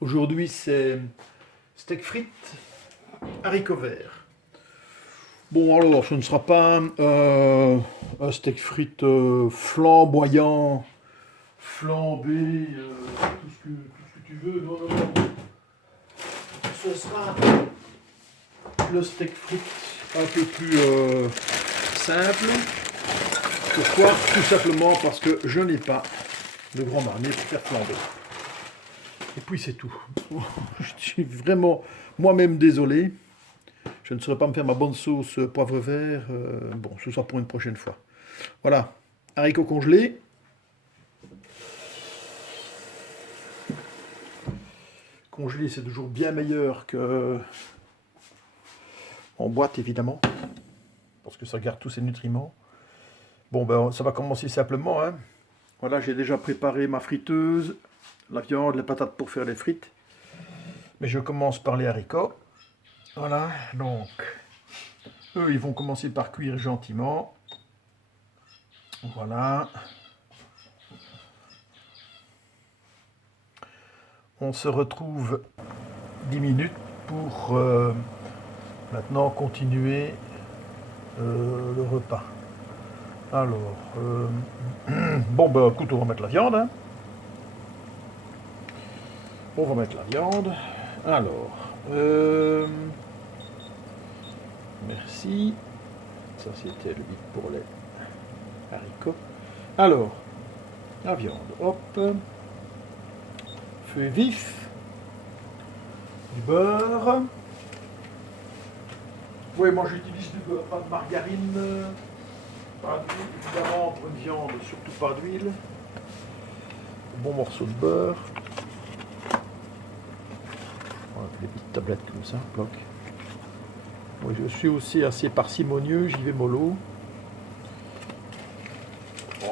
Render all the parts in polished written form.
Aujourd'hui, c'est steak frites, haricots verts. Bon, alors, ce ne sera pas un steak frites flamboyant, flambé, tout ce que tu veux. Non, non, non. Ce sera le steak frites un peu plus simple. Pourquoi? Tout simplement parce que je n'ai pas de grand marnier pour faire flamber. Et puis c'est tout. Je suis vraiment moi-même désolé. Je ne saurais pas me faire ma bonne sauce poivre vert. Bon, ce sera pour une prochaine fois. Voilà. Haricots congelés. Congelés, c'est toujours bien meilleur que en boîte, évidemment. Parce que ça garde tous ses nutriments. Bon, ben, ça va commencer simplement, hein. Voilà, j'ai déjà préparé ma friteuse, la viande, les patates pour faire les frites. Mais je commence par les haricots. Voilà, donc, eux, ils vont commencer par cuire gentiment. Voilà. On se retrouve 10 minutes pour maintenant continuer le repas. Alors, bon, ben, écoute, on va mettre la viande, hein. On va mettre la viande. Alors, merci. Ça, c'était le bit pour les haricots. Alors, la viande, hop. Feu vif. Du beurre. Oui, moi j'utilise du beurre, pas de margarine. Pas d'huile, évidemment, pour une viande, surtout pas d'huile. Un bon morceau de beurre. Voilà, des petites tablettes comme ça, bloc. Oui, je suis aussi assez parcimonieux, j'y vais mollo.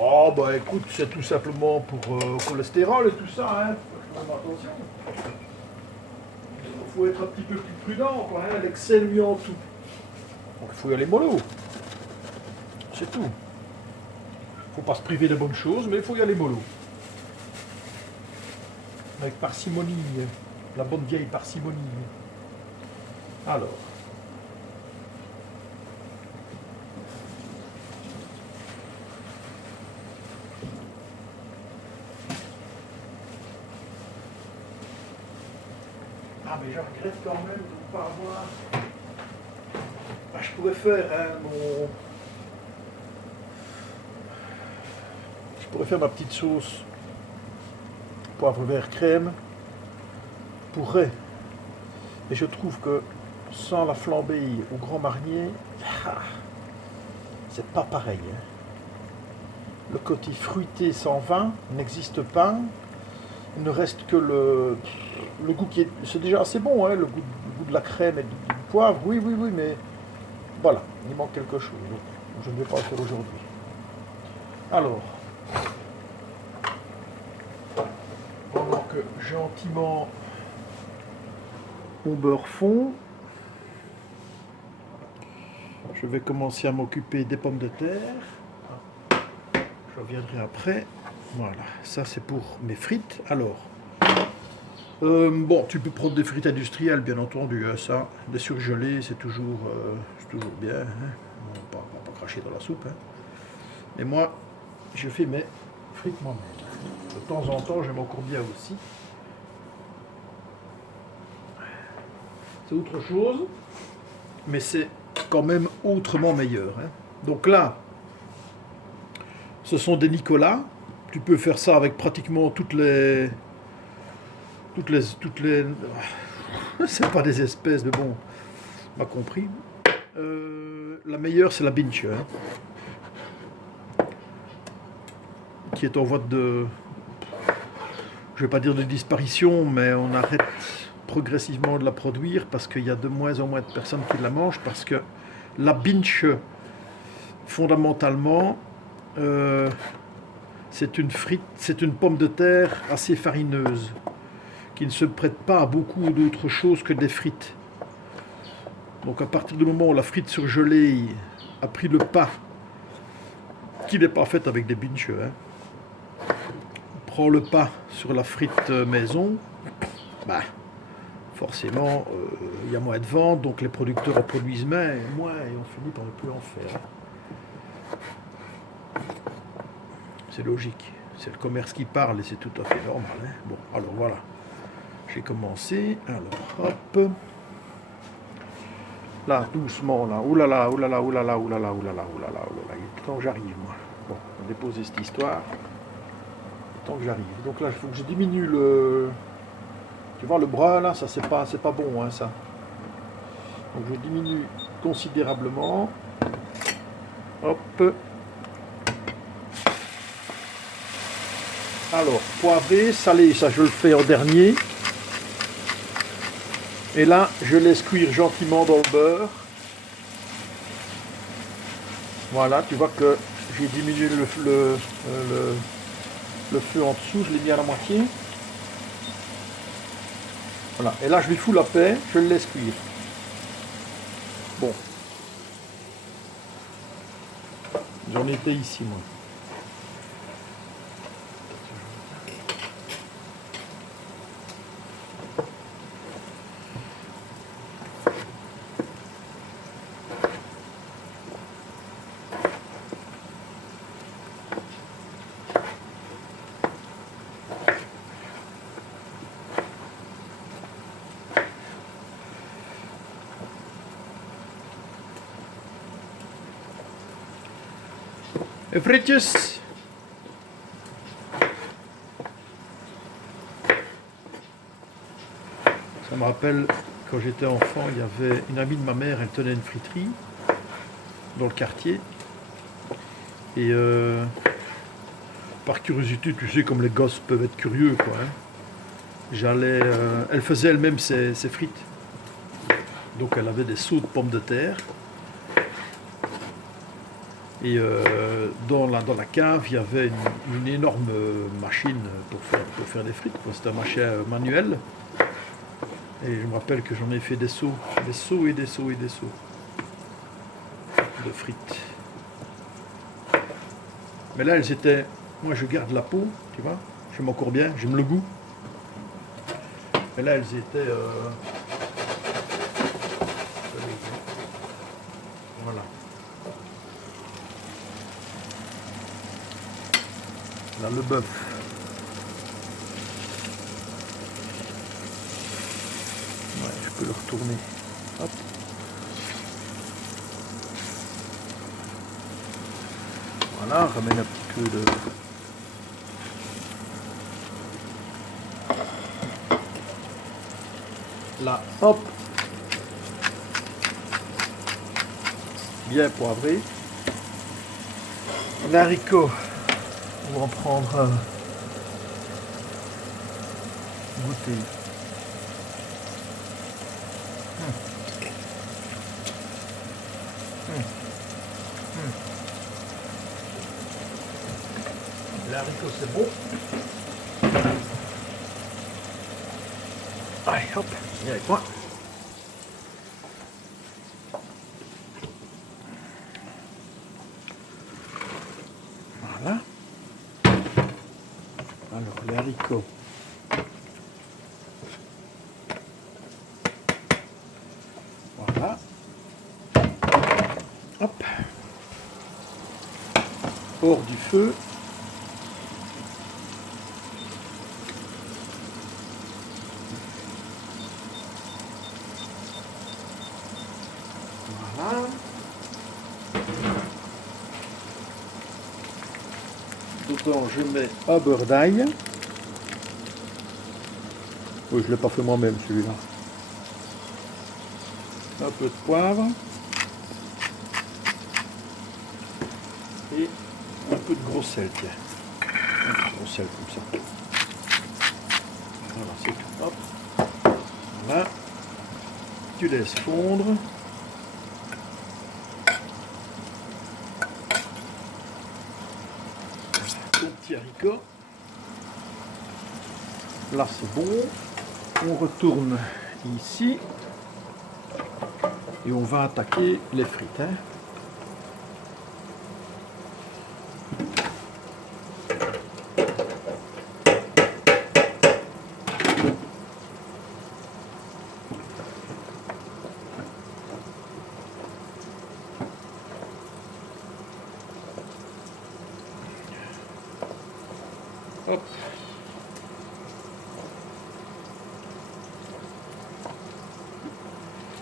Oh, bah écoute, c'est tout simplement pour cholestérol et tout ça, hein. Faut faire attention. Il faut être un petit peu plus prudent, quoi, hein. L'excès lui en tout. Donc il faut y aller mollo. C'est tout. Faut pas se priver de bonnes choses, mais il faut y aller mollo. Avec parcimonie. La bonne vieille parcimonie. Alors. Ah, mais je regrette quand même de ne pas avoir. Ah, je pourrais faire Je pourrais faire ma petite sauce poivre vert crème. Pourrait. Et je trouve que sans la flambée au grand marnier, c'est pas pareil, hein. Le côté fruité sans vin n'existe pas. Il ne reste que le goût qui est. C'est déjà assez bon, hein, le goût de la crème et du poivre. Oui, oui, oui, mais voilà, il manque quelque chose. Donc, je ne vais pas le faire aujourd'hui. Alors, pendant que gentiment mon beurre fond, je vais commencer à m'occuper des pommes de terre. Je reviendrai après. Voilà, ça c'est pour mes frites. Alors, bon, tu peux prendre des frites industrielles, bien entendu, hein, ça. Des surgelés, c'est toujours bien, hein. On va pas cracher dans la soupe, hein. Mais moi, je fais mes frites moi-même. De temps en temps, j'aime encore bien aussi. C'est autre chose, mais c'est quand même autrement meilleur, hein. Donc là, ce sont des Nicolas. Tu peux faire ça avec pratiquement toutes les. C'est pas des espèces, mais bon, on m'a compris. La meilleure, c'est la Binche, hein, qui est en voie de. Je vais pas dire de disparition, mais on arrête progressivement de la produire parce qu'il y a de moins en moins de personnes qui la mangent. Parce que la Binche, fondamentalement, c'est une frite, c'est une pomme de terre assez farineuse, qui ne se prête pas à beaucoup d'autres choses que des frites. Donc à partir du moment où la frite surgelée a pris le pas, qui n'est pas faite avec des binches, hein, prend le pas sur la frite maison, bah, forcément, il y a moins de ventes, donc les producteurs en produisent moins, et on finit par ne plus en faire. C'est logique, c'est le commerce qui parle et c'est tout à fait normal. Hein. Bon, alors voilà, j'ai commencé, alors hop, là, doucement, là, oulala, oulala, oulala, oulala, oulala, oulala, oulala, il est temps que j'arrive, moi. Bon, on va déposer cette histoire, il est temps que j'arrive. Donc là, il faut que je diminue le... Tu vois, le bras, là, ça, c'est pas bon, hein, ça. Donc je diminue considérablement. Hop. Alors, poivré, salé, ça je le fais en dernier. Et là, je laisse cuire gentiment dans le beurre. Voilà, tu vois que j'ai diminué le feu en dessous, je l'ai mis à la moitié. Voilà, et là je lui fous la paix, je le laisse cuire. Bon. J'en étais ici, moi. Frietjes. Ça me rappelle, quand j'étais enfant, il y avait une amie de ma mère, elle tenait une friterie dans le quartier. Et par curiosité, tu sais, comme les gosses peuvent être curieux, quoi. Hein, j'allais, elle faisait elle-même ses frites. Donc elle avait des seaux de pommes de terre. Et dans la cave, il y avait une énorme machine pour faire des frites. C'était un machin manuel. Et je me rappelle que j'en ai fait des seaux et des seaux et des seaux de frites. Mais là, elles étaient... Moi, je garde la peau, tu vois. J'aime encore bien, j'aime le goût. Mais là, elles étaient... Voilà. Là, le bœuf. Ouais, je peux le retourner. Hop. Voilà, ramène un petit peu de... Là, hop. Bien poivré. L'haricot. On va en prendre un. Goûter. L'haricot, c'est bon. Allez, hop, viens avec moi. Voilà. Alors, les haricots. Voilà. Hop. Hors du feu. Voilà. Dedans, je mets un beurre d'ail. Oui, je ne l'ai pas fait moi-même celui-là. Un peu de poivre. Et un peu de gros sel, tiens. Un peu de gros sel comme ça. Voilà, c'est tout. Hop. Voilà. Tu laisses fondre. Ton petit haricot. Là, c'est bon. On retourne ici. Et on va attaquer les frites. Hein.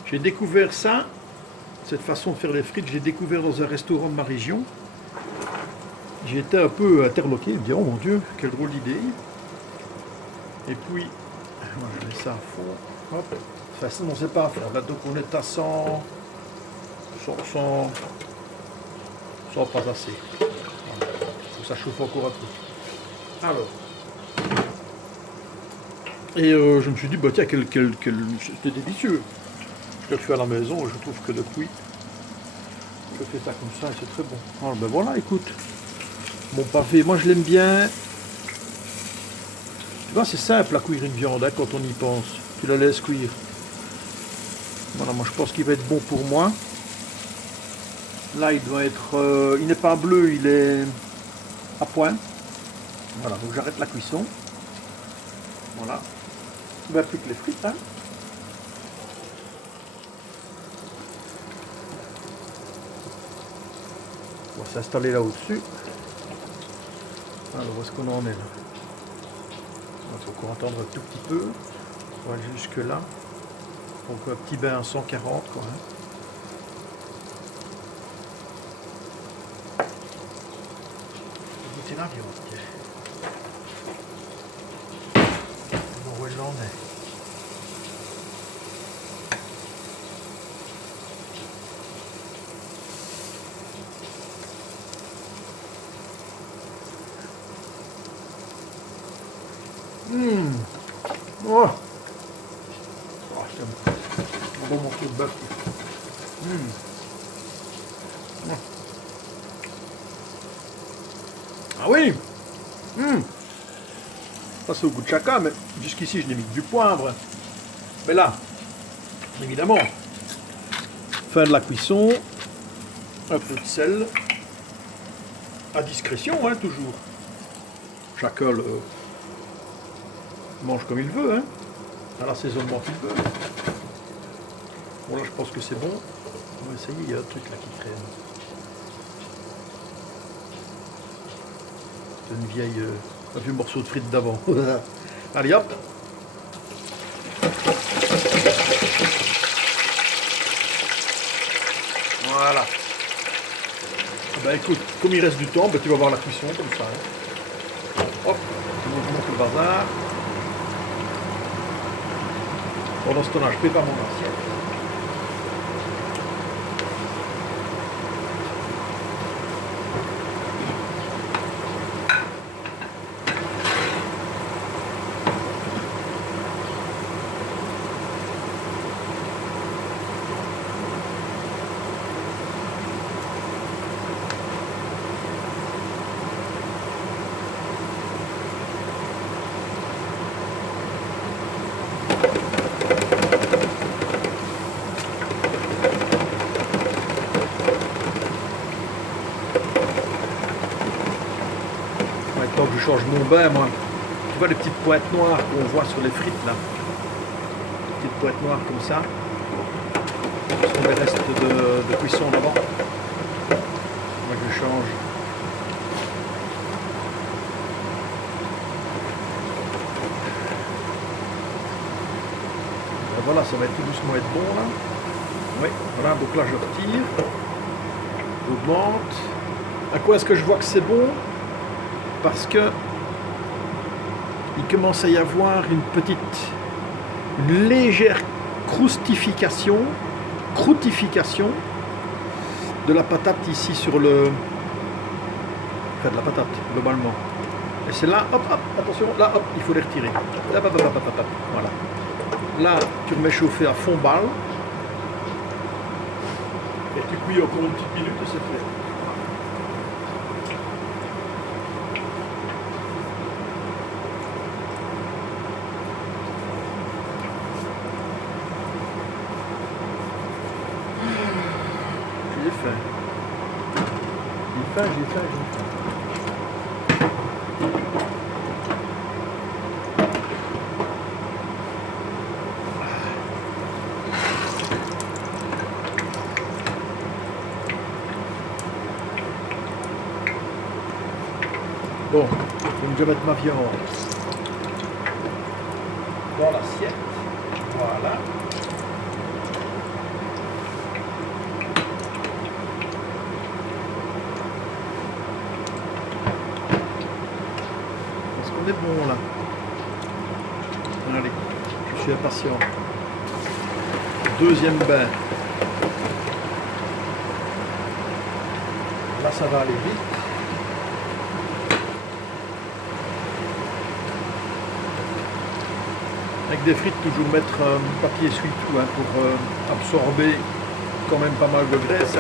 J'ai découvert ça, cette façon de faire les frites, j'ai découvert dans un restaurant de ma région. J'ai été un peu interloqué, je me dis oh mon Dieu, quelle drôle d'idée. Et puis, moi je mets ça à fond. Hop. Enfin, ça, on ne sait pas faire. Là, donc on est à 100, 100 pas assez. Voilà. Faut que ça chauffe encore un peu. Alors. Et je me suis dit, bah tiens, c'était délicieux. Je l'ai fait à la maison et je trouve que depuis, je fais ça comme ça et c'est très bon. Alors ben voilà, écoute. Mon pavé, moi je l'aime bien. Tu vois, c'est simple à cuire une viande hein, quand on y pense. Tu la laisses cuire. Voilà, moi je pense qu'il va être bon pour moi. Là, il doit être... il n'est pas bleu, il est à point. Voilà, donc j'arrête la cuisson. Voilà. Il ne va plus que les frites. Hein. On va s'installer là au-dessus. Alors, où est-ce qu'on en est là? Il faut encore entendre un tout petit peu. On va jusque là. Donc un petit bain à 140 quoi. Hein. Goûter la viande. Bon, où elle en est. Oh. Oh, j'aime un bon morceau de bœuf. Ah oui. Ça c'est au goût de chacun, mais jusqu'ici je n'ai mis que du poivre. Mais là, évidemment, fin de la cuisson, un peu de sel, à discrétion, hein, toujours. Chacun mange comme il veut, hein, à l'assaisonnement qu'il veut. Bon là je pense que c'est bon. On va essayer, il y a un truc là qui traîne. C'est une vieille, un vieux morceau de frites d'avant. Allez hop. Voilà. Bah écoute, comme il reste du temps, bah, tu vas voir la cuisson comme ça. Hein. Hop, je vous montre le bazar. Pendant ce temps-là, je prépare mon assiette. Maintenant que je change mon bain, moi, tu vois les petites pointes noires qu'on voit sur les frites là, les petites pointes noires comme ça, ce sont les restes de cuisson d'avant. Moi je change. Et voilà, ça va tout doucement être bon là. Oui, voilà, donc là je retire, j'augmente. À quoi est-ce que je vois que c'est bon? Parce que il commence à y avoir une légère croustification de la patate ici sur le... Enfin de la patate, globalement. Et c'est là, hop, hop, attention, là, hop, il faut les retirer. Hop, hop, hop, hop, hop, hop, voilà. Là, tu remets chauffer à fond balle. Et tu cuis encore une petite minute et c'est fait. J'ai faim. J'ai faim. Bon, je vais déjà mettre ma viande dans l'assiette. Voilà. est bon là. Allez, je suis impatient. Deuxième bain. Là, ça va aller vite. Avec des frites, toujours mettre un papier essuie-tout pour absorber quand même pas mal de graisse.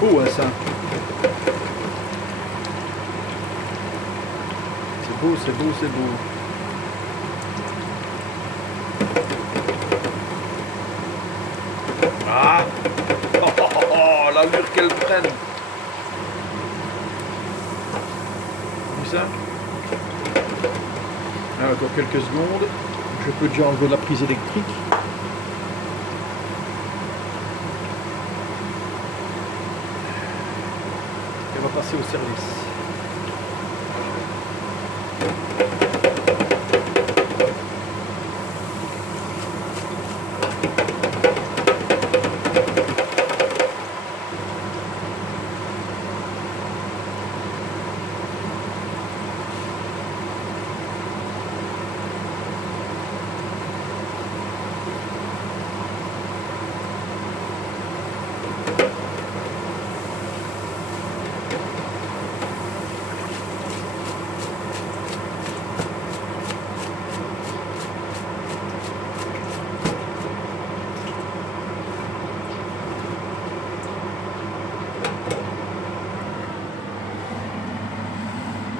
Beau ça. C'est beau, c'est beau, c'est beau. Ah oh, l'allure qu'elle prenne. Vu ça? Ah, encore quelques secondes. Je peux déjà enlever la prise électrique. Et on va passer au service.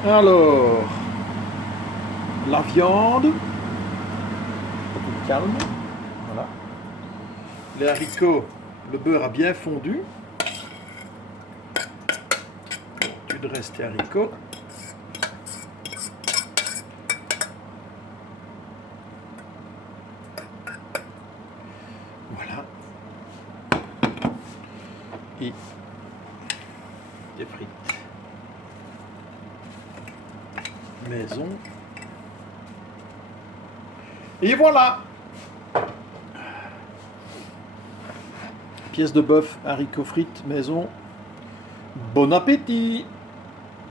Alors, la viande, un peu de calme, voilà. Les haricots, le beurre a bien fondu. Tu dresses tes haricots. Voilà. Et des frites. Maison. Et voilà. Pièce de bœuf, haricots frites, maison. Bon appétit.